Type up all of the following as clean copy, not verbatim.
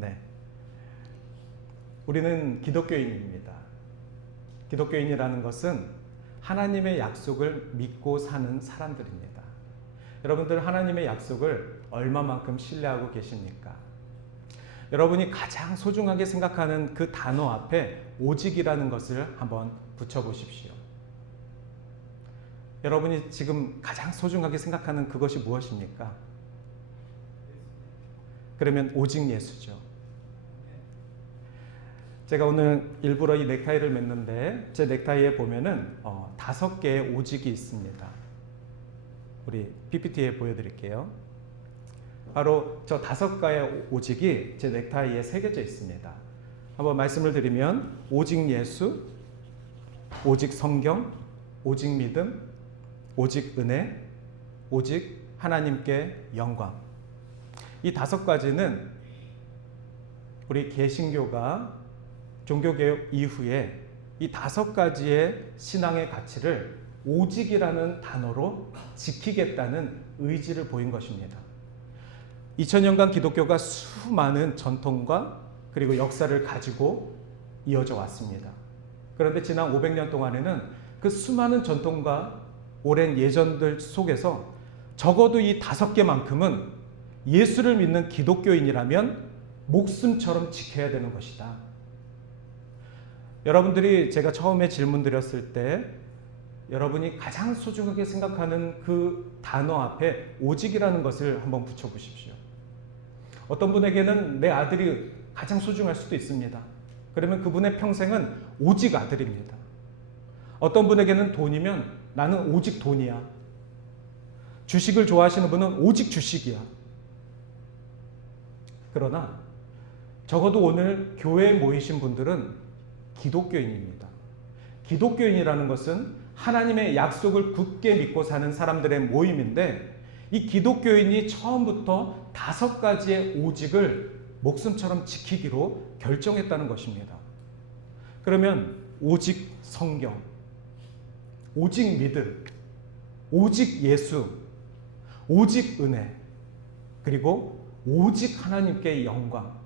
네. 우리는 기독교인입니다. 기독교인이라는 것은 하나님의 약속을 믿고 사는 사람들입니다. 여러분들 하나님의 약속을 얼마만큼 신뢰하고 계십니까? 여러분이 가장 소중하게 생각하는 그 단어 앞에 오직이라는 것을 한번 붙여보십시오. 여러분이 지금 가장 소중하게 생각하는 그것이 무엇입니까? 그러면 오직 예수죠. 제가 오늘 일부러 이 넥타이를 맸는데 제 넥타이에 보면은 5개의 오직이 있습니다. 우리 PPT에 보여드릴게요. 바로 저 5가의 오직이 제 넥타이에 새겨져 있습니다. 한번 말씀을 드리면 오직 예수, 오직 성경, 오직 믿음, 오직 은혜, 오직 하나님께 영광. 이 5가지는 우리 개신교가 종교개혁 이후에 이 5가지의 신앙의 가치를 오직이라는 단어로 지키겠다는 의지를 보인 것입니다. 2000년간 기독교가 수많은 전통과 그리고 역사를 가지고 이어져 왔습니다. 그런데 지난 500년 동안에는 그 수많은 전통과 오랜 예전들 속에서 적어도 이 5개만큼은 예수를 믿는 기독교인이라면 목숨처럼 지켜야 되는 것이다. 여러분들이 제가 처음에 질문 드렸을 때 여러분이 가장 소중하게 생각하는 그 단어 앞에 오직이라는 것을 한번 붙여보십시오. 어떤 분에게는 내 아들이 가장 소중할 수도 있습니다. 그러면 그분의 평생은 오직 아들입니다. 어떤 분에게는 돈이면 나는 오직 돈이야. 주식을 좋아하시는 분은 오직 주식이야. 그러나 적어도 오늘 교회에 모이신 분들은 기독교인입니다. 기독교인이라는 것은 하나님의 약속을 굳게 믿고 사는 사람들의 모임인데 이 기독교인이 처음부터 5가지의 오직을 목숨처럼 지키기로 결정했다는 것입니다. 그러면 오직 성경, 오직 믿음, 오직 예수, 오직 은혜, 그리고 오직 하나님께 영광.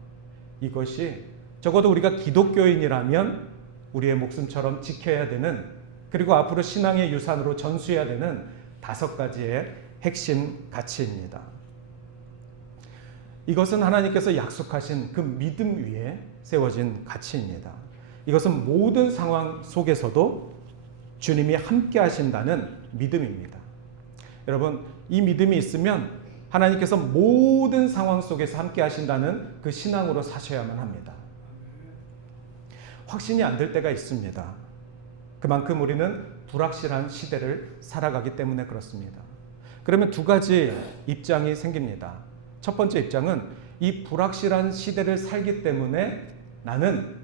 이것이 적어도 우리가 기독교인이라면 우리의 목숨처럼 지켜야 되는, 그리고 앞으로 신앙의 유산으로 전수해야 되는 5가지의 핵심 가치입니다. 이것은 하나님께서 약속하신 그 믿음 위에 세워진 가치입니다. 이것은 모든 상황 속에서도 주님이 함께 하신다는 믿음입니다. 여러분, 이 믿음이 있으면 하나님께서 모든 상황 속에서 함께 하신다는 그 신앙으로 사셔야만 합니다. 확신이 안 될 때가 있습니다. 그만큼 우리는 불확실한 시대를 살아가기 때문에 그렇습니다. 그러면 2가지 입장이 생깁니다. 첫 번째 입장은 이 불확실한 시대를 살기 때문에 나는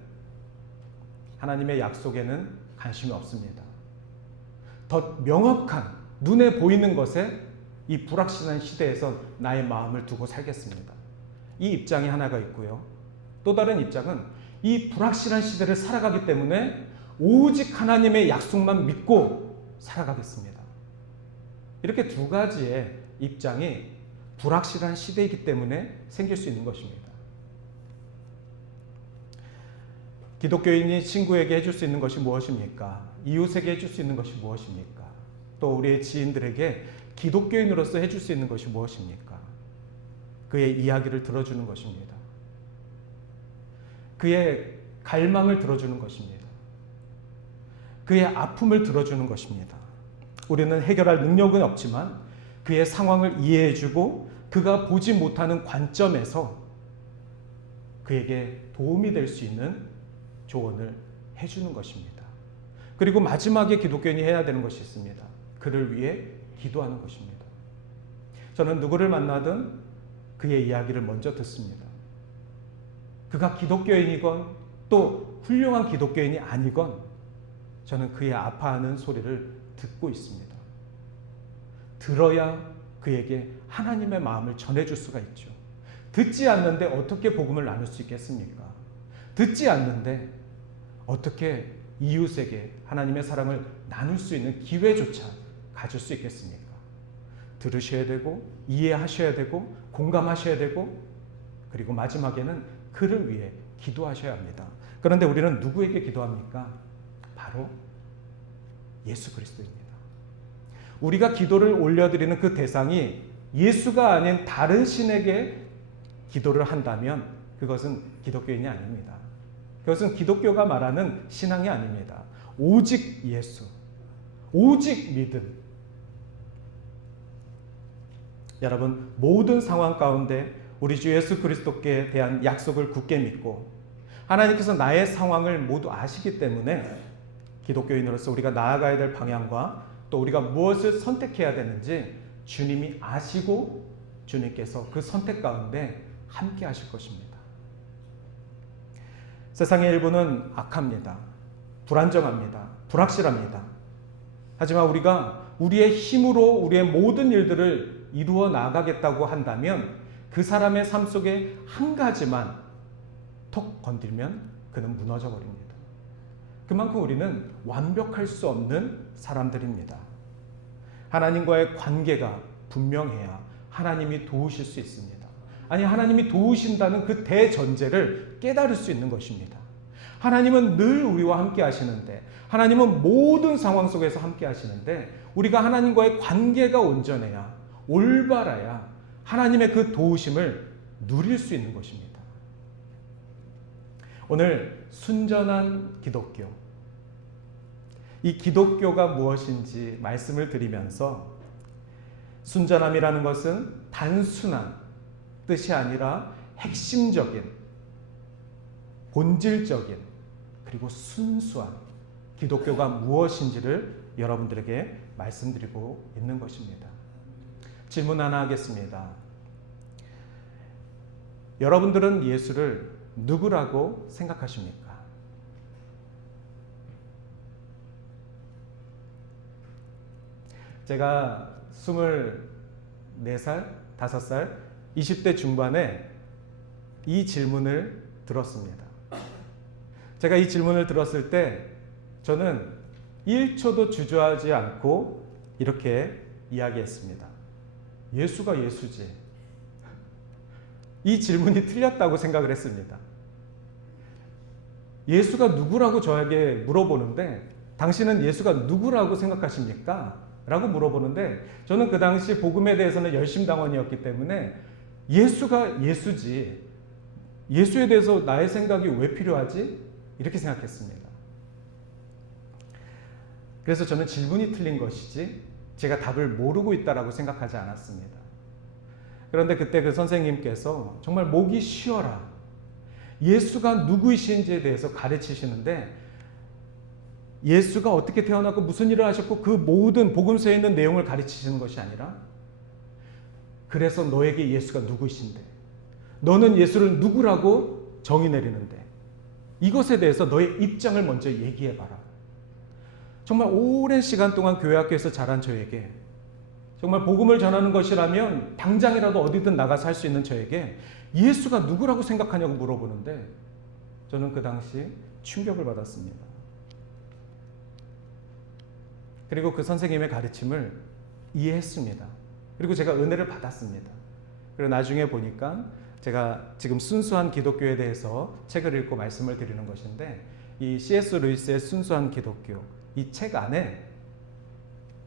하나님의 약속에는 관심이 없습니다. 더 명확한 눈에 보이는 것에 이 불확실한 시대에서 나의 마음을 두고 살겠습니다. 이 입장이 하나가 있고요. 또 다른 입장은 이 불확실한 시대를 살아가기 때문에 오직 하나님의 약속만 믿고 살아가겠습니다. 이렇게 2가지의 입장이 불확실한 시대이기 때문에 생길 수 있는 것입니다. 기독교인이 친구에게 해줄 수 있는 것이 무엇입니까? 이웃에게 해줄 수 있는 것이 무엇입니까? 또 우리의 지인들에게 기독교인으로서 해줄 수 있는 것이 무엇입니까? 그의 이야기를 들어주는 것입니다. 그의 갈망을 들어주는 것입니다. 그의 아픔을 들어주는 것입니다. 우리는 해결할 능력은 없지만 그의 상황을 이해해주고 그가 보지 못하는 관점에서 그에게 도움이 될 수 있는 조언을 해주는 것입니다. 그리고 마지막에 기독교인이 해야 되는 것이 있습니다. 그를 위해 기도하는 것입니다. 저는 누구를 만나든 그의 이야기를 먼저 듣습니다. 그가 기독교인이건 또 훌륭한 기독교인이 아니건 저는 그의 아파하는 소리를 듣고 있습니다. 들어야 그에게 하나님의 마음을 전해줄 수가 있죠. 듣지 않는데 어떻게 복음을 나눌 수 있겠습니까? 듣지 않는데 어떻게 이웃에게 하나님의 사랑을 나눌 수 있는 기회조차 가질 수 있겠습니까? 들으셔야 되고 이해하셔야 되고 공감하셔야 되고 그리고 마지막에는 그를 위해 기도하셔야 합니다. 그런데 우리는 누구에게 기도합니까? 바로 예수 그리스도입니다. 우리가 기도를 올려드리는 그 대상이 예수가 아닌 다른 신에게 기도를 한다면 그것은 기독교인이 아닙니다. 그것은 기독교가 말하는 신앙이 아닙니다. 오직 예수, 오직 믿음. 여러분, 모든 상황 가운데 우리 주 예수 그리스도께 대한 약속을 굳게 믿고 하나님께서 나의 상황을 모두 아시기 때문에 기독교인으로서 우리가 나아가야 될 방향과 또 우리가 무엇을 선택해야 되는지 주님이 아시고 주님께서 그 선택 가운데 함께 하실 것입니다. 세상의 일부는 악합니다. 불안정합니다. 불확실합니다. 하지만 우리가 우리의 힘으로 우리의 모든 일들을 이루어 나가겠다고 한다면 그 사람의 삶 속에 한 가지만 톡 건들면 그는 무너져 버립니다. 그만큼 우리는 완벽할 수 없는 사람들입니다. 하나님과의 관계가 분명해야 하나님이 도우실 수 있습니다. 아니, 하나님이 도우신다는 그 대전제를 깨달을 수 있는 것입니다. 하나님은 늘 우리와 함께 하시는데, 하나님은 모든 상황 속에서 함께 하시는데, 우리가 하나님과의 관계가 온전해야, 올바라야 하나님의 그 도우심을 누릴 수 있는 것입니다. 오늘 순전한 기독교, 이 기독교가 무엇인지 말씀을 드리면서, 순전함이라는 것은 단순한 뜻이 아니라 핵심적인, 본질적인, 그리고 순수한 기독교가 무엇인지를 여러분들에게 말씀드리고 있는 것입니다. 질문 하나 하겠습니다. 여러분들은 예수를 누구라고 생각하십니까? 제가 24살, 5살, 20대 중반에 이 질문을 들었습니다. 제가 이 질문을 들었을 때 저는 1초도 주저하지 않고 이렇게 이야기했습니다. 예수가 예수지. 이 질문이 틀렸다고 생각을 했습니다. 예수가 누구라고 저에게 물어보는데, 당신은 예수가 누구라고 생각하십니까? 라고 물어보는데, 저는 그 당시 복음에 대해서는 열심당원이었기 때문에 예수가 예수지, 예수에 대해서 나의 생각이 왜 필요하지? 이렇게 생각했습니다. 그래서 저는 질문이 틀린 것이지 제가 답을 모르고 있다라고 생각하지 않았습니다. 그런데 그때 그 선생님께서 정말 목이 쉬어라, 예수가 누구이신지에 대해서 가르치시는데, 예수가 어떻게 태어났고 무슨 일을 하셨고 그 모든 복음서에 있는 내용을 가르치시는 것이 아니라, 그래서 너에게 예수가 누구이신데, 너는 예수를 누구라고 정의 내리는데, 이것에 대해서 너의 입장을 먼저 얘기해봐라. 정말 오랜 시간 동안 교회 학교에서 자란 저에게, 정말 복음을 전하는 것이라면 당장이라도 어디든 나가서 할 수 있는 저에게 예수가 누구라고 생각하냐고 물어보는데, 저는 그 당시 충격을 받았습니다. 그리고 그 선생님의 가르침을 이해했습니다. 그리고 제가 은혜를 받았습니다. 그리고 나중에 보니까 제가 지금 순수한 기독교에 대해서 책을 읽고 말씀을 드리는 것인데, 이 C.S. 루이스의 순수한 기독교, 이 책 안에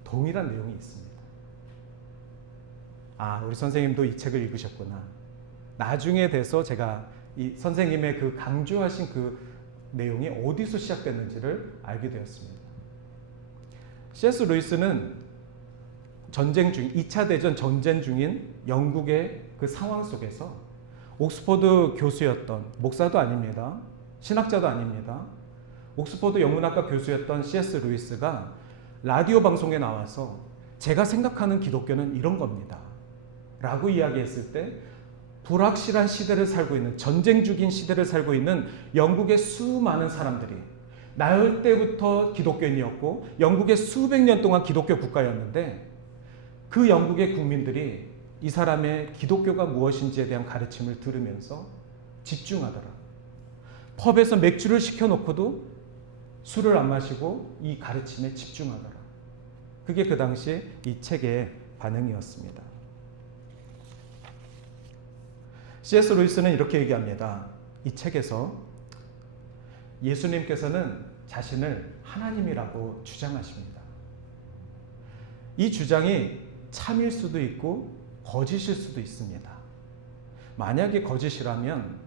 동일한 내용이 있습니다. 아, 우리 선생님도 이 책을 읽으셨구나. 나중에 돼서 제가 이 선생님의 그 강조하신 그 내용이 어디서 시작됐는지를 알게 되었습니다. C.S. 루이스는 전쟁 중, 2차 대전 전쟁 중인 영국의 그 상황 속에서 옥스퍼드 교수였던, 목사도 아닙니다, 신학자도 아닙니다, 옥스퍼드 영문학과 교수였던 C.S. 루이스가 라디오 방송에 나와서 제가 생각하는 기독교는 이런 겁니다 라고 이야기했을 때, 불확실한 시대를 살고 있는, 전쟁 중인 시대를 살고 있는 영국의 수많은 사람들이, 나을 때부터 기독교인이었고 영국의 수백 년 동안 기독교 국가였는데, 그 영국의 국민들이 이 사람의 기독교가 무엇인지에 대한 가르침을 들으면서 집중하더라. 펍에서 맥주를 시켜놓고도 술을 안 마시고 이 가르침에 집중하더라. 그게 그 당시 이 책의 반응이었습니다. C.S. 루이스는 이렇게 얘기합니다. 이 책에서 예수님께서는 자신을 하나님이라고 주장하십니다. 이 주장이 참일 수도 있고 거짓일 수도 있습니다. 만약에 거짓이라면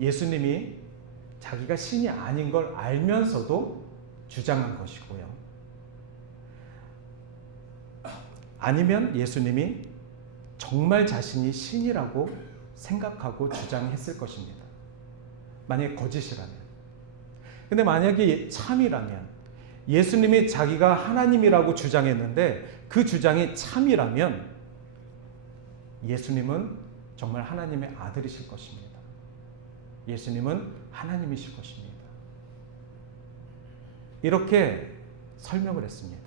예수님이 자기가 신이 아닌 걸 알면서도 주장한 것이고요. 아니면 예수님이 정말 자신이 신이라고 생각하고 주장했을 것입니다. 만약에 거짓이라면. 근데 만약에 참이라면, 예수님이 자기가 하나님이라고 주장했는데 그 주장이 참이라면 예수님은 정말 하나님의 아들이실 것입니다. 예수님은 하나님이실 것입니다. 이렇게 설명을 했습니다.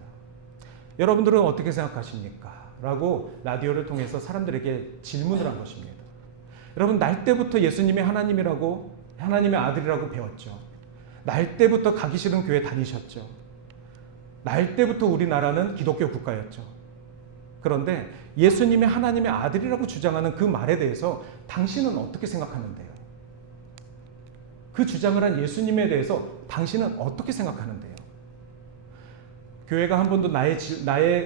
여러분들은 어떻게 생각하십니까? 라고 라디오를 통해서 사람들에게 질문을 한 것입니다. 여러분, 날 때부터 예수님이 하나님이라고, 하나님의 아들이라고 배웠죠. 날 때부터 가기 싫은 교회 다니셨죠. 날 때부터 우리나라는 기독교 국가였죠. 그런데 예수님이 하나님의 아들이라고 주장하는 그 말에 대해서 당신은 어떻게 생각하는데요? 그 주장을 한 예수님에 대해서 당신은 어떻게 생각하는데요? 교회가 한 번도 나의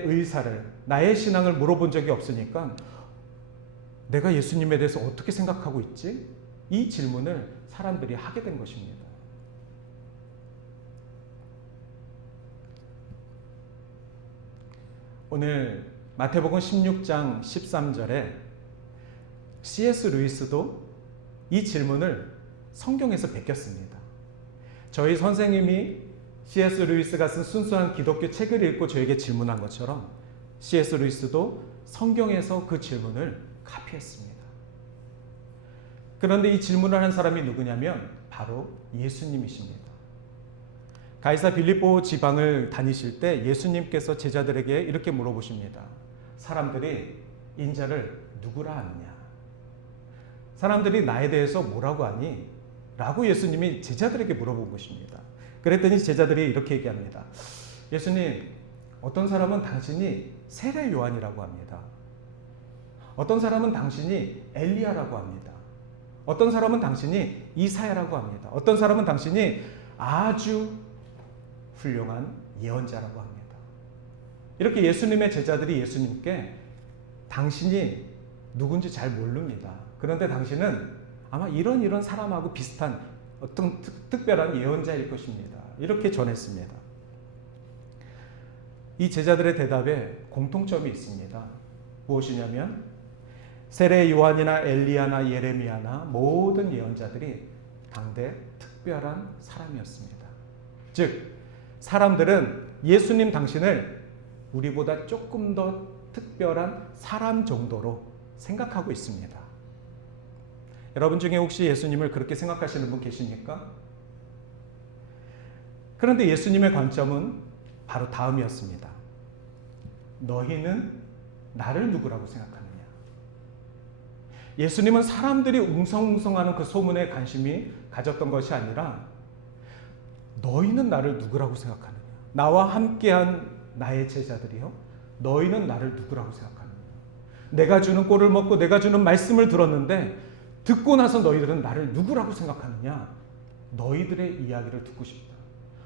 의사를, 나의 신앙을 물어본 적이 없으니까 내가 예수님에 대해서 어떻게 생각하고 있지? 이 질문을 사람들이 하게 된 것입니다. 오늘 마태복음 16장 13절에 C.S. 루이스도 이 질문을 성경에서 베꼈습니다. 저희 선생님이 C.S. 루이스가 쓴 순수한 기독교 책을 읽고 저에게 질문한 것처럼 C.S. 루이스도 성경에서 그 질문을 카피했습니다. 그런데 이 질문을 한 사람이 누구냐면 바로 예수님이십니다. 가이사 빌립보 지방을 다니실 때 예수님께서 제자들에게 이렇게 물어보십니다. 사람들이 인자를 누구라 하느냐? 사람들이 나에 대해서 뭐라고 하니? 라고 예수님이 제자들에게 물어본 것입니다. 그랬더니 제자들이 이렇게 얘기합니다. 예수님, 어떤 사람은 당신이 세례 요한이라고 합니다. 어떤 사람은 당신이 엘리야라고 합니다. 어떤 사람은 당신이 이사야라고 합니다. 어떤 사람은 당신이 아주 훌륭한 예언자라고 합니다. 이렇게 예수님의 제자들이 예수님께 당신이 누군지 잘 모릅니다. 그런데 당신은 아마 이런 사람하고 비슷한 어떤 특별한 예언자일 것입니다. 이렇게 전했습니다. 이 제자들의 대답에 공통점이 있습니다. 무엇이냐면 세례 요한이나 엘리야나 예레미야나 모든 예언자들이 당대 특별한 사람이었습니다. 즉 사람들은 예수님 당신을 우리보다 조금 더 특별한 사람 정도로 생각하고 있습니다. 여러분 중에 혹시 예수님을 그렇게 생각하시는 분 계십니까? 그런데 예수님의 관점은 바로 다음이었습니다. 너희는 나를 누구라고 생각하느냐? 예수님은 사람들이 웅성웅성하는 그 소문에 관심이 가졌던 것이 아니라 너희는 나를 누구라고 생각하느냐? 나와 함께한 나의 제자들이요? 너희는 나를 누구라고 생각하느냐? 내가 주는 꼴을 먹고 내가 주는 말씀을 들었는데 듣고 나서 너희들은 나를 누구라고 생각하느냐? 너희들의 이야기를 듣고 싶다.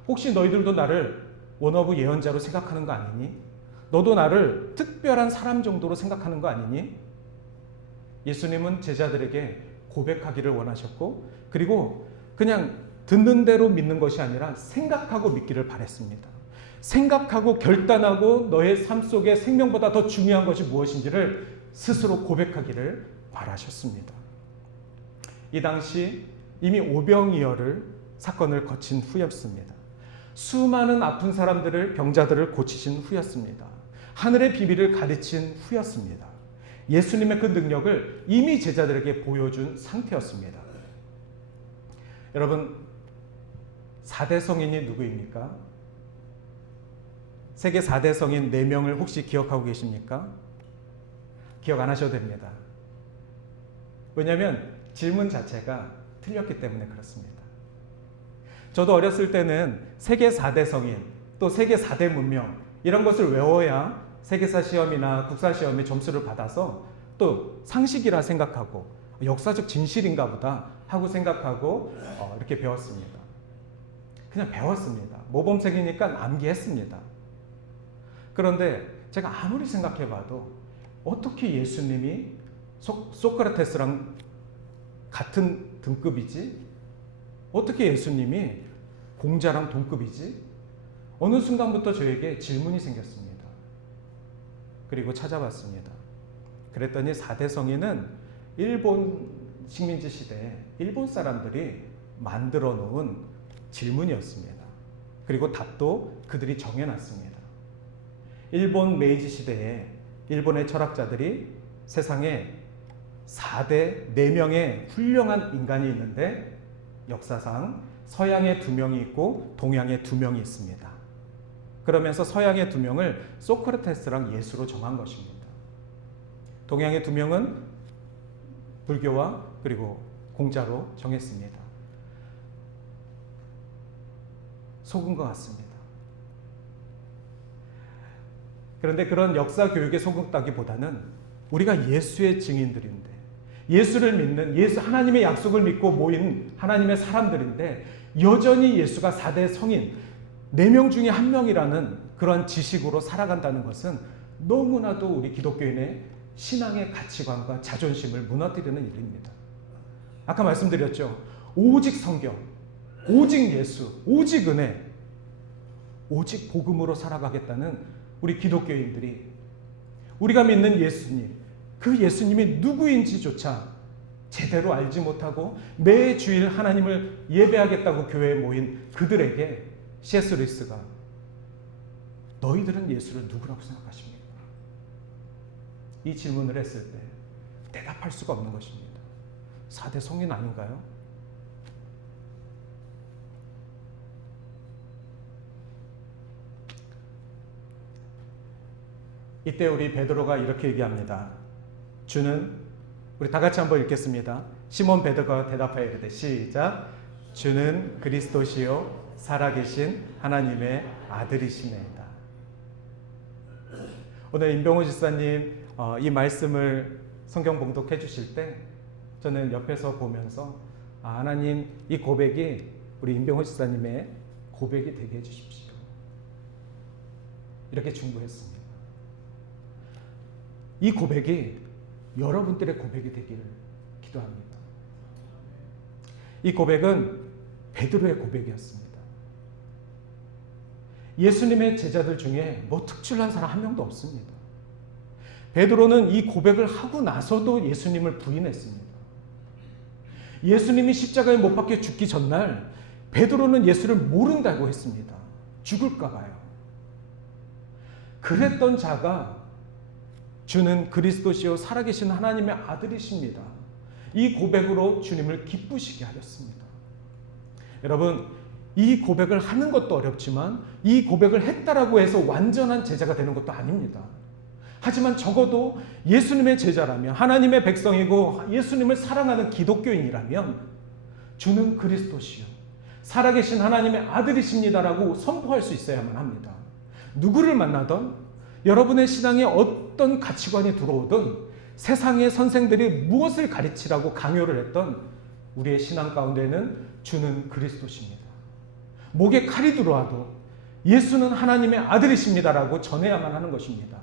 혹시 너희들도 나를 원어브 예언자로 생각하는 거 아니니? 너도 나를 특별한 사람 정도로 생각하는 거 아니니? 예수님은 제자들에게 고백하기를 원하셨고 그리고 그냥 듣는 대로 믿는 것이 아니라 생각하고 믿기를 바랬습니다. 생각하고 결단하고 너의 삶 속에 생명보다 더 중요한 것이 무엇인지를 스스로 고백하기를 바라셨습니다. 이 당시 이미 오병이어를 사건을 거친 후였습니다. 수많은 아픈 사람들을 병자들을 고치신 후였습니다. 하늘의 비밀을 가르친 후였습니다. 예수님의 그 능력을 이미 제자들에게 보여준 상태였습니다. 여러분 4대 성인이 누구입니까? 세계 4대 성인 4명을 혹시 기억하고 계십니까? 기억 안 하셔도 됩니다. 왜냐하면 질문 자체가 틀렸기 때문에 그렇습니다. 저도 어렸을 때는 세계 4대 성인 또 세계 4대 문명 이런 것을 외워야 세계사 시험이나 국사 시험에 점수를 받아서 또 상식이라 생각하고 역사적 진실인가 보다 하고 생각하고 이렇게 배웠습니다. 그냥 배웠습니다. 모범생이니까 암기했습니다. 그런데 제가 아무리 생각해봐도 어떻게 예수님이 소크라테스랑 같은 등급이지? 어떻게 예수님이 공자랑 동급이지? 어느 순간부터 저에게 질문이 생겼습니다. 그리고 찾아봤습니다. 그랬더니 4대 성인은 일본 식민지 시대에 일본 사람들이 만들어 놓은 질문이었습니다. 그리고 답도 그들이 정해놨습니다. 일본 메이지 시대에 일본의 철학자들이 세상에 4대 4명의 훌륭한 인간이 있는데 역사상 서양에 2명이 있고 동양에 2명이 있습니다. 그러면서 서양의 2명을 소크라테스랑 예수로 정한 것입니다. 동양의 2명은 불교와 그리고 공자로 정했습니다. 속은 것 같습니다. 그런데 그런 역사 교육에 속았다기보다는 우리가 예수의 증인들인데, 예수를 믿는, 하나님의 약속을 믿고 모인 하나님의 사람들인데 여전히 예수가 4대 성인 4명 중에 1명이라는 그런 지식으로 살아간다는 것은 너무나도 우리 기독교인의 신앙의 가치관과 자존심을 무너뜨리는 일입니다. 아까 말씀드렸죠. 오직 성경, 오직 예수, 오직 은혜, 오직 복음으로 살아가겠다는 우리 기독교인들이 우리가 믿는 예수님, 그 예수님이 누구인지조차 제대로 알지 못하고 매주일 하나님을 예배하겠다고 교회에 모인 그들에게 C.S. 루이스가 너희들은 예수를 누구라고 생각하십니까? 이 질문을 했을 때 대답할 수가 없는 것입니다. 4대 성인 아닌가요? 이때 우리 베드로가 이렇게 얘기합니다. 주는, 우리 다 같이 한번 읽겠습니다. 시몬 베드로가 대답하여 이르되, 시작. 주는 그리스도시요 살아계신 하나님의 아들이시네이다. 오늘 임병호 집사님 이 말씀을 성경 봉독해 주실 때 저는 옆에서 보면서 하나님, 이 고백이 우리 임병호 집사님의 고백이 되게 해주십시오. 이렇게 중보했습니다. 이 고백이 여러분들의 고백이 되기를 기도합니다. 이 고백은 베드로의 고백이었습니다. 예수님의 제자들 중에 뭐 특출난 사람 한 명도 없습니다. 베드로는 이 고백을 하고 나서도 예수님을 부인했습니다. 예수님이 십자가에 못 박혀 죽기 전날 베드로는 예수를 모른다고 했습니다. 죽을까 봐요. 그랬던 자가 주는 그리스도시요 살아계신 하나님의 아들이십니다. 이 고백으로 주님을 기쁘시게 하였습니다. 여러분, 이 고백을 하는 것도 어렵지만 이 고백을 했다라고 해서 완전한 제자가 되는 것도 아닙니다. 하지만 적어도 예수님의 제자라면, 하나님의 백성이고 예수님을 사랑하는 기독교인이라면 주는 그리스도시요 살아계신 하나님의 아들이십니다라고 선포할 수 있어야만 합니다. 누구를 만나던, 여러분의 신앙에 어떤 가치관이 들어오든, 세상의 선생들이 무엇을 가르치라고 강요를 했던 우리의 신앙 가운데는 주는 그리스도십니다. 목에 칼이 들어와도 예수는 하나님의 아들이십니다라고 전해야만 하는 것입니다.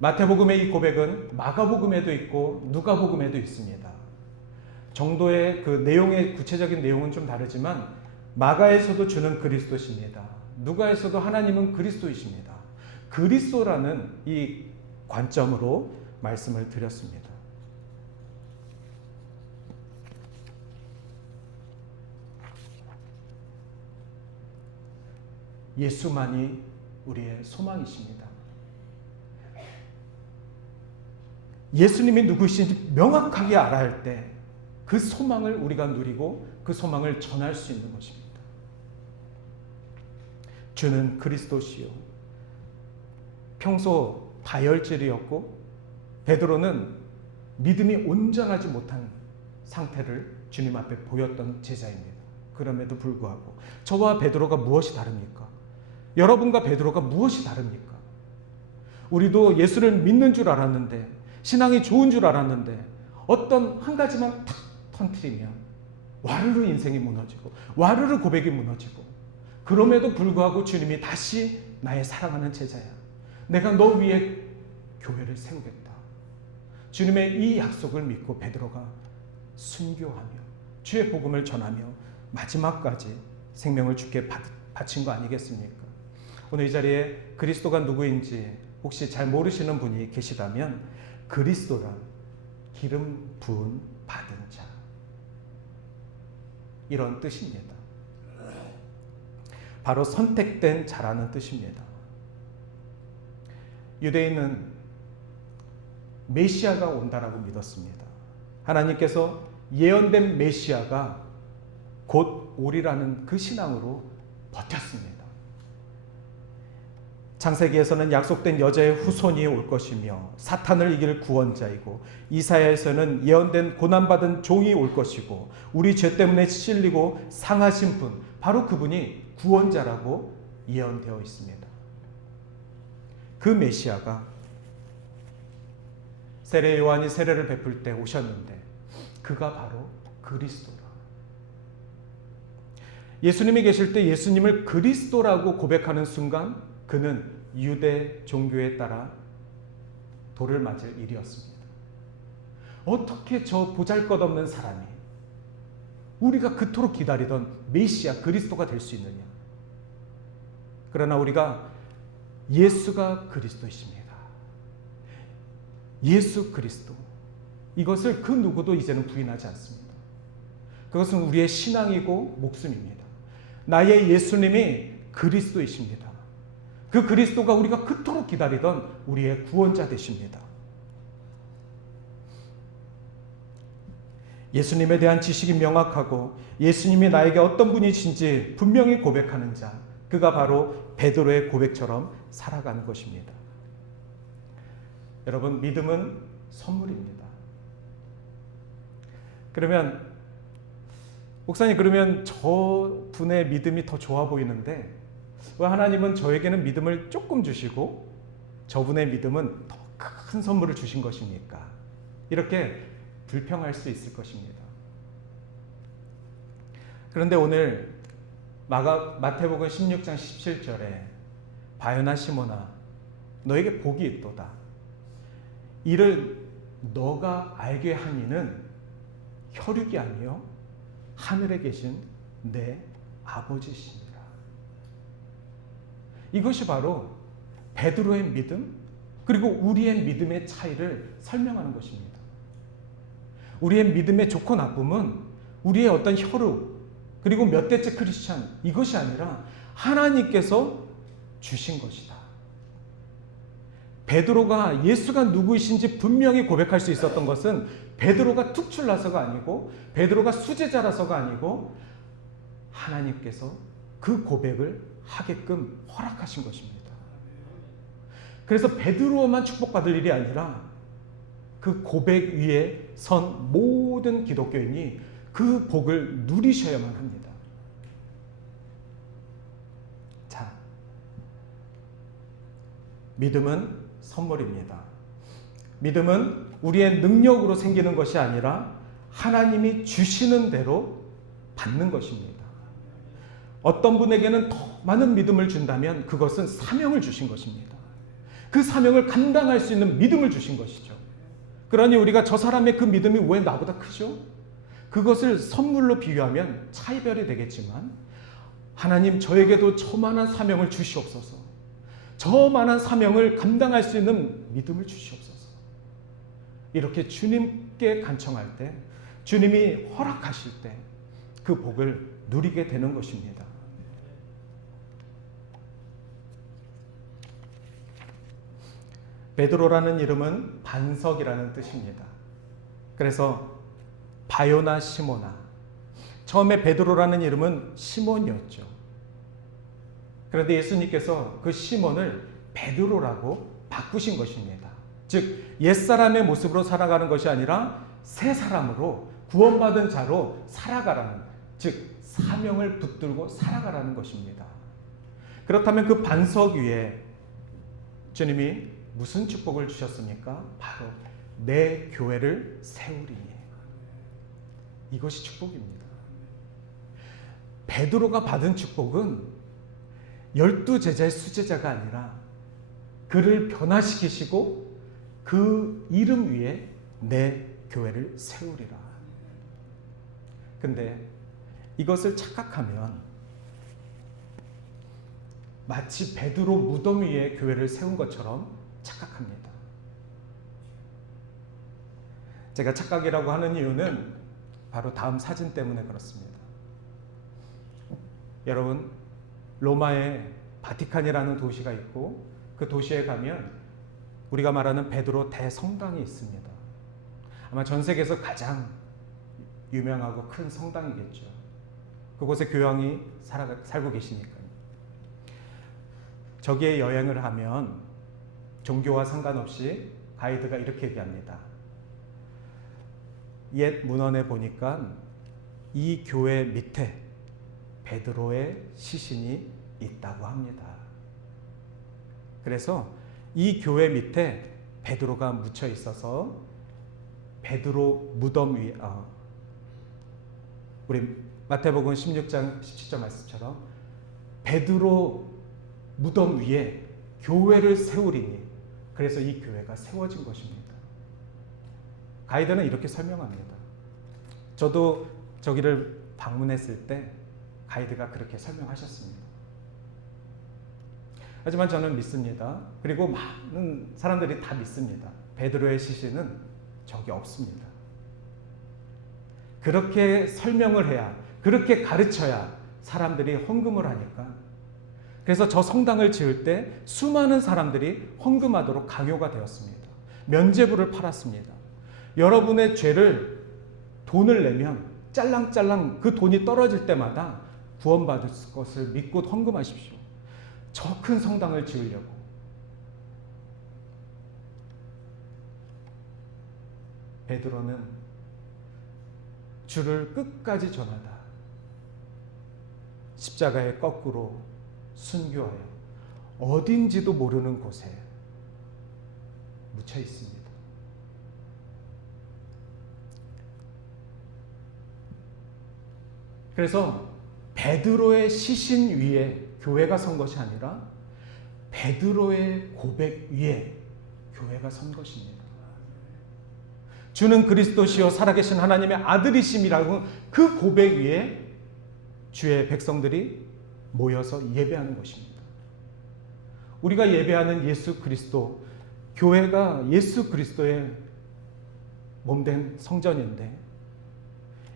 마태복음의 이 고백은 마가복음에도 있고 누가복음에도 있습니다. 정도의 그 내용의 구체적인 내용은 좀 다르지만 마가에서도 주는 그리스도십니다. 누가에서도 하나님은 그리스도이십니다. 그리스도라는 이 관점으로 말씀을 드렸습니다. 예수만이 우리의 소망이십니다. 예수님이 누구신지 명확하게 알아야 할 때 그 소망을 우리가 누리고 그 소망을 전할 수 있는 것입니다. 주는 그리스도시요. 평소 다혈질이었고 베드로는 믿음이 온전하지 못한 상태를 주님 앞에 보였던 제자입니다. 그럼에도 불구하고 저와 베드로가 무엇이 다릅니까? 여러분과 베드로가 무엇이 다릅니까? 우리도 예수를 믿는 줄 알았는데 신앙이 좋은 줄 알았는데 어떤 한 가지만 탁 터뜨리면 와르르 인생이 무너지고 와르르 고백이 무너지고, 그럼에도 불구하고 주님이 다시 나의 사랑하는 제자야, 내가 너 위에 교회를 세우겠다. 주님의 이 약속을 믿고 베드로가 순교하며 주의 복음을 전하며 마지막까지 생명을 주께 바친 거 아니겠습니까? 오늘 이 자리에 그리스도가 누구인지 혹시 잘 모르시는 분이 계시다면, 그리스도란 기름 부은 받은 자, 이런 뜻입니다. 바로 선택된 자라는 뜻입니다. 유대인은 메시아가 온다라고 믿었습니다. 하나님께서 예언된 메시아가 곧 오리라는 그 신앙으로 버텼습니다. 창세기에서는 약속된 여자의 후손이 올 것이며 사탄을 이길 구원자이고, 이사야에서는 예언된 고난받은 종이 올 것이고, 우리 죄 때문에 찔리고 상하신 분, 바로 그분이 구원자라고 예언되어 있습니다. 그 메시아가 세례 요한이 세례를 베풀 때 오셨는데 그가 바로 그리스도라. 예수님이 계실 때 예수님을 그리스도라고 고백하는 순간 그는 유대 종교에 따라 돌을 맞을 일이었습니다. 어떻게 저 보잘것없는 사람이 우리가 그토록 기다리던 메시아 그리스도가 될 수 있느냐? 그러나 우리가 예수가 그리스도이십니다. 예수 그리스도, 이것을 그 누구도 이제는 부인하지 않습니다. 그것은 우리의 신앙이고 목숨입니다. 나의 예수님이 그리스도이십니다. 그 그리스도가 우리가 그토록 기다리던 우리의 구원자 되십니다. 예수님에 대한 지식이 명확하고 예수님이 나에게 어떤 분이신지 분명히 고백하는 자, 그가 바로 베드로의 고백처럼 살아가는 것입니다. 여러분, 믿음은 선물입니다. 그러면 목사님, 그러면 저 분의 믿음이 더 좋아 보이는데 왜 하나님은 저에게는 믿음을 조금 주시고 저분의 믿음은 더 큰 선물을 주신 것입니까? 이렇게 불평할 수 있을 것입니다. 그런데 오늘 마태복음 16장 17절에 바요나 시몬아 너에게 복이 있도다. 이를 너가 알게 한 이는 혈육이 아니요 하늘에 계신 내 아버지시니라. 이것이 바로 베드로의 믿음 그리고 우리의 믿음의 차이를 설명하는 것입니다. 우리의 믿음의 좋고 나쁨은 우리의 어떤 혈육 그리고 몇 대째 크리스찬, 이것이 아니라 하나님께서 주신 것이다. 베드로가 예수가 누구이신지 분명히 고백할 수 있었던 것은 베드로가 특출나서가 아니고 베드로가 수제자라서가 아니고 하나님께서 그 고백을 하게끔 허락하신 것입니다. 그래서 베드로만 축복받을 일이 아니라 그 고백 위에 선 모든 기독교인이 그 복을 누리셔야만 합니다. 자, 믿음은 선물입니다. 믿음은 우리의 능력으로 생기는 것이 아니라 하나님이 주시는 대로 받는 것입니다. 어떤 분에게는 더 많은 믿음을 준다면 그것은 사명을 주신 것입니다. 그 사명을 감당할 수 있는 믿음을 주신 것이죠. 그러니 우리가 저 사람의 그 믿음이 왜 나보다 크죠? 그것을 선물로 비유하면 차이별이 되겠지만 하나님 저에게도 저만한 사명을 주시옵소서. 저만한 사명을 감당할 수 있는 믿음을 주시옵소서. 이렇게 주님께 간청할 때 주님이 허락하실 때 그 복을 누리게 되는 것입니다. 베드로라는 이름은 반석이라는 뜻입니다. 그래서 바요나 시모나, 처음에 베드로라는 이름은 시몬이었죠. 그런데 예수님께서 그 시몬을 베드로라고 바꾸신 것입니다. 즉 옛사람의 모습으로 살아가는 것이 아니라 새 사람으로 구원받은 자로 살아가라는, 즉 사명을 붙들고 살아가라는 것입니다. 그렇다면 그 반석 위에 주님이 무슨 축복을 주셨습니까? 바로 내 교회를 세우리니. 이것이 축복입니다. 베드로가 받은 축복은 12제자의 수제자가 아니라 그를 변화시키시고 그 이름 위에 내 교회를 세우리라. 근데 이것을 착각하면 마치 베드로 무덤 위에 교회를 세운 것처럼 착각합니다. 제가 착각이라고 하는 이유는 바로 다음 사진 때문에 그렇습니다. 여러분, 로마에 바티칸이라는 도시가 있고 그 도시에 가면 우리가 말하는 베드로 대성당이 있습니다. 아마 전 세계에서 가장 유명하고 큰 성당이겠죠. 그곳에 교황이 살고 계시니까요. 저기에 여행을 하면 종교와 상관없이 가이드가 이렇게 얘기합니다. 옛 문헌에 보니까 이 교회 밑에 베드로의 시신이 있다고 합니다. 그래서 이 교회 밑에 베드로가 묻혀 있어서 베드로 무덤 위에 우리 마태복음 16장 17절 말씀처럼 베드로 무덤 위에 교회를 세우리니, 그래서 이 교회가 세워진 것입니다. 가이드는 이렇게 설명합니다. 저도 저기를 방문했을 때 가이드가 그렇게 설명하셨습니다. 하지만 저는 믿습니다. 그리고 많은 사람들이 다 믿습니다. 베드로의 시신은 저기 없습니다. 그렇게 설명을 해야, 그렇게 가르쳐야 사람들이 헌금을 하니까, 그래서 저 성당을 지을 때 수많은 사람들이 헌금하도록 강요가 되었습니다. 면죄부를 팔았습니다. 여러분의 죄를 돈을 내면 짤랑짤랑 그 돈이 떨어질 때마다 구원받을 것을 믿고 헌금하십시오. 저 큰 성당을 지으려고. 베드로는 주를 끝까지 전하다 십자가에 거꾸로 순교하여 어딘지도 모르는 곳에 묻혀 있습니다. 그래서 베드로의 시신 위에 교회가 선 것이 아니라 베드로의 고백 위에 교회가 선 것입니다. 주는 그리스도시요 살아계신 하나님의 아들이심이라고 그 고백 위에 주의 백성들이 모여서 예배하는 것입니다. 우리가 예배하는 예수 그리스도, 교회가 예수 그리스도의 몸된 성전인데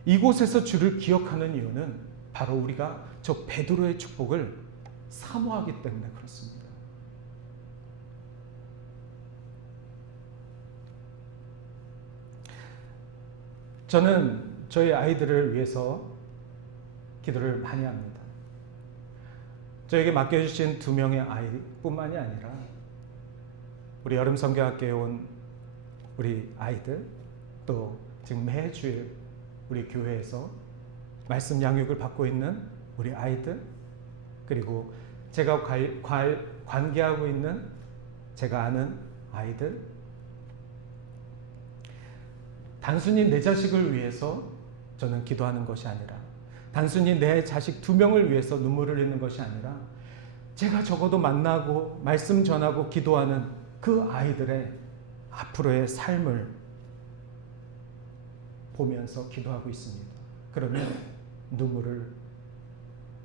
이곳에서 주를 기억하는 이유는 바로 우리가 저 베드로의 축복을 사모하기 때문에 그렇습니다. 저는 저희 아이들을 위해서 기도를 많이 합니다. 저에게 맡겨주신 2명의 아이뿐만이 아니라 우리 여름 성경학교에 온 우리 아이들, 또 지금 매주일 우리 교회에서 말씀 양육을 받고 있는 우리 아이들, 그리고 제가 관계하고 있는 제가 아는 아이들, 단순히 내 자식을 위해서 저는 기도하는 것이 아니라, 단순히 내 자식 2명을 위해서 눈물을 흘리는 것이 아니라 제가 적어도 만나고 말씀 전하고 기도하는 그 아이들의 앞으로의 삶을 보면서 기도하고 있습니다. 그러면 눈물을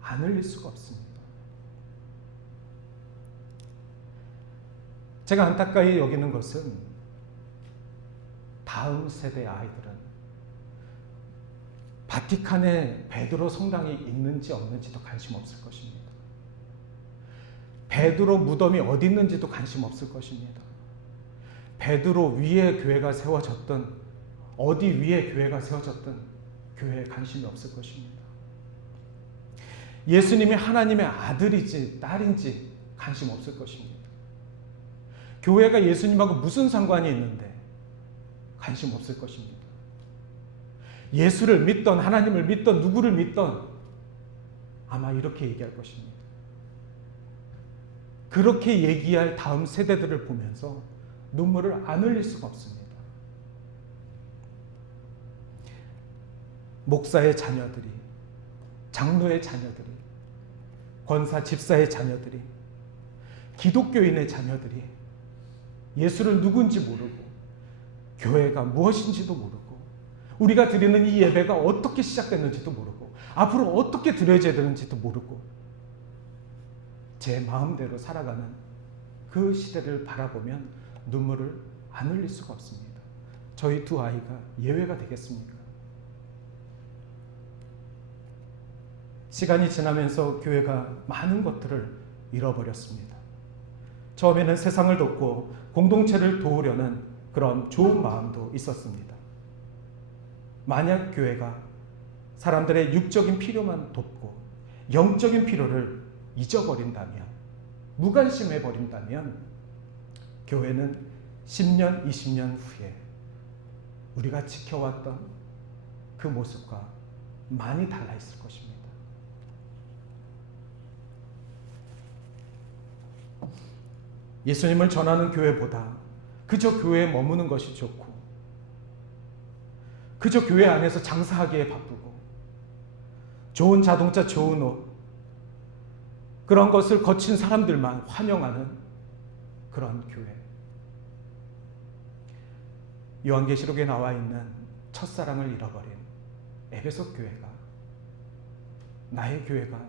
안 흘릴 수가 없습니다. 제가 안타까이 여기는 것은 다음 세대의 아이들은 바티칸에 베드로 성당이 있는지 없는지도 관심 없을 것입니다. 베드로 무덤이 어디 있는지도 관심 없을 것입니다. 베드로 위에 교회가 세워졌든 어디 위에 교회가 세워졌든 교회에 관심이 없을 것입니다. 예수님이 하나님의 아들이지 딸인지 관심 없을 것입니다. 교회가 예수님하고 무슨 상관이 있는데 관심 없을 것입니다. 예수를 믿던, 하나님을 믿던, 누구를 믿던 아마 이렇게 얘기할 것입니다. 그렇게 얘기할 다음 세대들을 보면서 눈물을 안 흘릴 수가 없습니다. 목사의 자녀들이, 장로의 자녀들이, 권사 집사의 자녀들이, 기독교인의 자녀들이 예수를 누군지 모르고 교회가 무엇인지도 모르고 우리가 드리는 이 예배가 어떻게 시작됐는지도 모르고 앞으로 어떻게 드려져야 되는지도 모르고 제 마음대로 살아가는 그 시대를 바라보면 눈물을 안 흘릴 수가 없습니다. 저희 두 아이가 예외가 되겠습니까? 시간이 지나면서 교회가 많은 것들을 잃어버렸습니다. 처음에는 세상을 돕고 공동체를 도우려는 그런 좋은 마음도 있었습니다. 만약 교회가 사람들의 육적인 필요만 돕고 영적인 필요를 잊어버린다면, 무관심해버린다면 교회는 10년, 20년 후에 우리가 지켜왔던 그 모습과 많이 달라 있을 것입니다. 예수님을 전하는 교회보다 그저 교회에 머무는 것이 좋고 그저 교회 안에서 장사하기에 바쁘고 좋은 자동차, 좋은 옷, 그런 것을 거친 사람들만 환영하는 그런 교회. 요한계시록에 나와 있는 첫사랑을 잃어버린 에베소 교회가 나의 교회가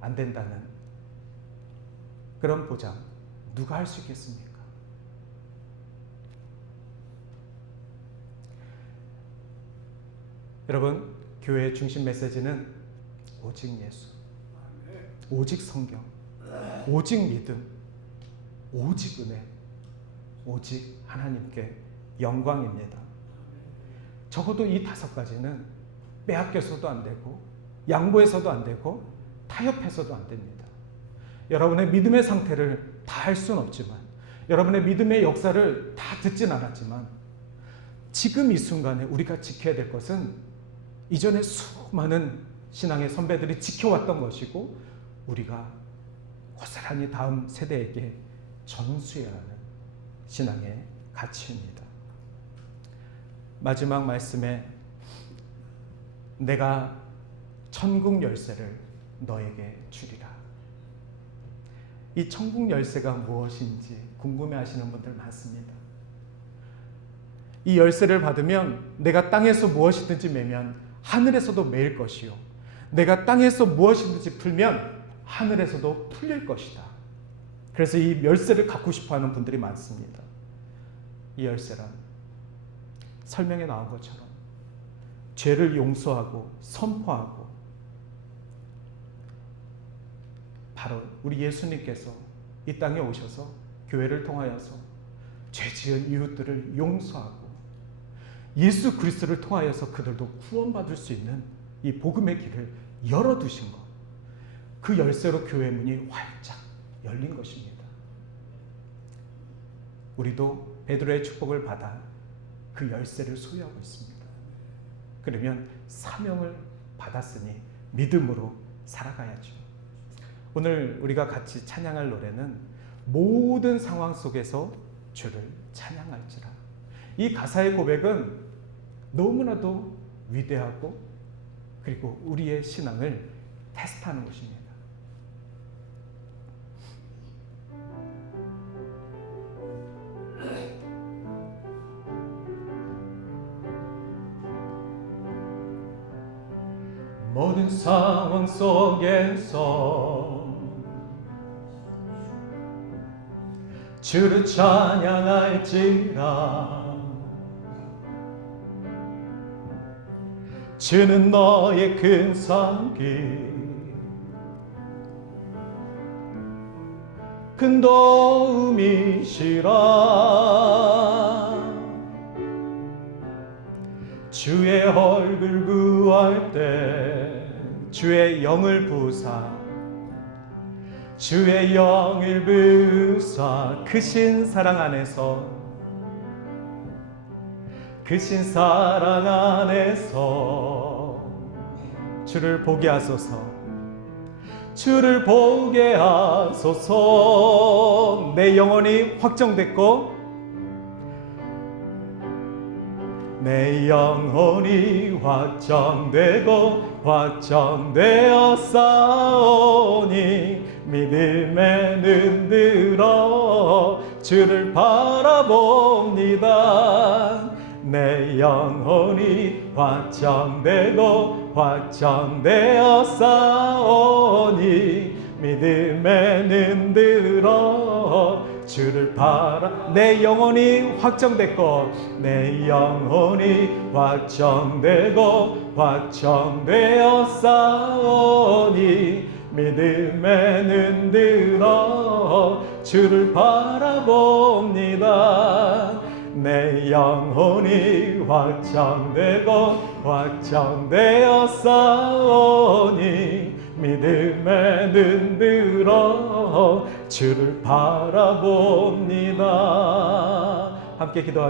안 된다는 그런 보장 누가 할 수 있겠습니까? 여러분, 교회의 중심 메시지는 오직 예수, 오직 성경, 오직 믿음, 오직 은혜, 오직 하나님께 영광입니다. 적어도 이 5가지는 빼앗겨서도 안 되고 양보해서도 안 되고 타협해서도 안 됩니다. 여러분의 믿음의 상태를 다 할 수는 없지만, 여러분의 믿음의 역사를 다 듣진 않았지만, 지금 이 순간에 우리가 지켜야 될 것은 이전에 수많은 신앙의 선배들이 지켜왔던 것이고 우리가 고스란히 다음 세대에게 전수해야 하는 신앙의 가치입니다. 마지막 말씀에 내가 천국 열쇠를 너에게 주리라. 이 천국 열쇠가 무엇인지 궁금해하시는 분들 많습니다. 이 열쇠를 받으면 내가 땅에서 무엇이든지 매면 하늘에서도 매일 것이요, 내가 땅에서 무엇이든지 풀면 하늘에서도 풀릴 것이다. 그래서 이 열쇠를 갖고 싶어하는 분들이 많습니다. 이 열쇠란 설명에 나온 것처럼 죄를 용서하고 선포하고, 바로 우리 예수님께서 이 땅에 오셔서 교회를 통하여서 죄 지은 이웃들을 용서하고 예수 그리스도를 통하여서 그들도 구원받을 수 있는 이 복음의 길을 열어두신 것, 그 열쇠로 교회 문이 활짝 열린 것입니다. 우리도 베드로의 축복을 받아 그 열쇠를 소유하고 있습니다. 그러면 사명을 받았으니 믿음으로 살아가야죠. 오늘 우리가 같이 찬양할 노래는 모든 상황 속에서 주를 찬양할지라. 이 가사의 고백은 너무나도 위대하고 그리고 우리의 신앙을 테스트하는 것입니다. 모든 상황 속에서 주를 찬양할지라. 주는 너의 큰 상기, 큰 도움이시라. 주의 얼굴 구할 때 주의 영을 부사, 주의 영을 부사, 크신 사랑 안에서, 크신 사랑 안에서 주를 보게 하소서, 주를 보게 하소서. 내 영혼이 확정됐고 내 영혼이 확정되고 확정되었사오니 믿음에 눈들어 주를 바라봅니다. 내 영혼이 확정되고 확정되었사오니 믿음에 눈들어 주를 내 영혼이 확정됐고 내 영혼이 확정되고 확정되었사오니 믿음에 눈들어 주를 바라봅니다. 내 영혼이 확정되고 확정되었사오니 믿음에 눈들어 주를 바라봅니다. 함께 기도하겠습니다.